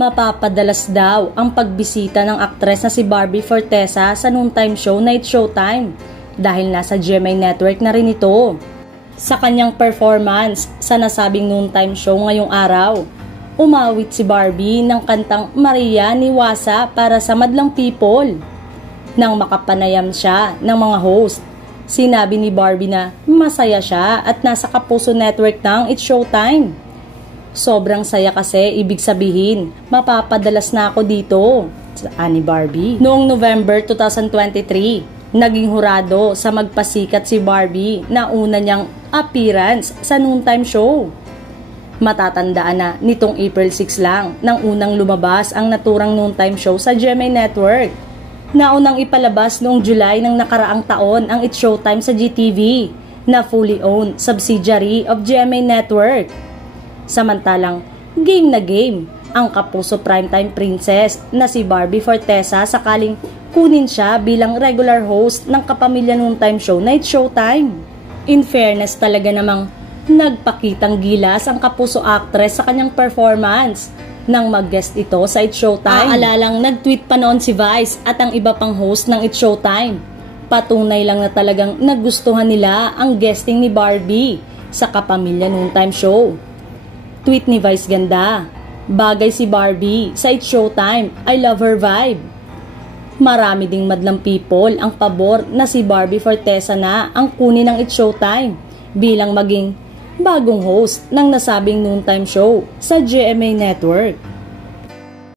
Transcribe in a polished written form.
Mapapadalas daw ang pagbisita ng aktres na si Barbie Fortesa sa noontime show na It's Showtime dahil nasa GMA Network na rin ito. Sa kanyang performance sa nasabing noontime show ngayong araw, umawit si Barbie ng kantang Maria ni Wasa para sa madlang people. Nang makapanayam siya ng mga host, sinabi ni Barbie na masaya siya at nasa Kapuso Network ng It's Showtime. Sobrang saya kasi, ibig sabihin, mapapadalas na ako dito, ani Barbie. Noong November 2023, naging hurado sa magpasikat si Barbie na una niyang appearance sa noontime show. Matatandaan na nitong April 6 lang nang unang lumabas ang naturang noontime show sa GMA Network. Naunang ipalabas noong July ng nakaraang taon ang It's Showtime sa GTV na fully owned subsidiary of GMA Network. Samantalang game na game ang Kapuso primetime princess na si Barbie Fortesa sakaling kunin siya bilang regular host ng kapamilya noontime show na It's Showtime. In fairness talaga namang nagpakitang gilas ang Kapuso actress sa kanyang performance nang mag-guest ito sa It's Showtime. Aalalang nag-tweet pa noon si Vice at ang iba pang host ng It's Showtime. Patunay lang na talagang nagustuhan nila ang guesting ni Barbie sa kapamilya noontime show. Tweet ni Vice ganda, bagay si Barbie sa It's Showtime, I love her vibe. Marami ding madlang people ang pabor na si Barbie Fortesa na ang kunin ng It's Showtime bilang maging bagong host ng nasabing noontime show sa GMA Network.